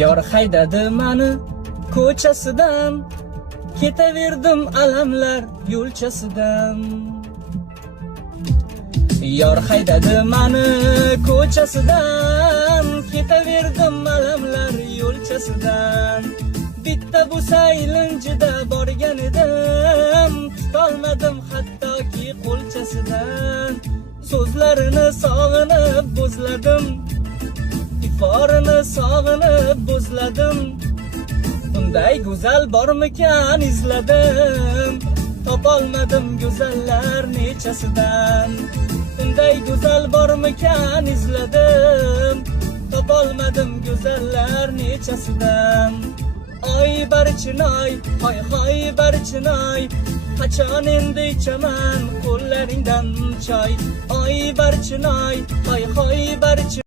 Yor haydadi mani ko'chasidan, ketaverdim alamlar yo'lchasidan. Yor haydadi mani ko'chasidan, ketaverdim alamlar yo'lchasidan. Bitta bu saylinjida borgan edim, tutolmadim hattoki qo'lchasidan. So'zlarini sog'inib bo'zladim, iforini sog'inib bo'zladim. Unday go'zal bormikan izladim, topolmadim go'zallar nechasidan. Unday go'zal bormikan izladim, topolmadim go'zallar nechasidan. Oy barchinoy, hoy hoy barchinoy, qachon endi ichaman qo'llaringdan choy. Oy barchinoy, hoy hoy barchinoy.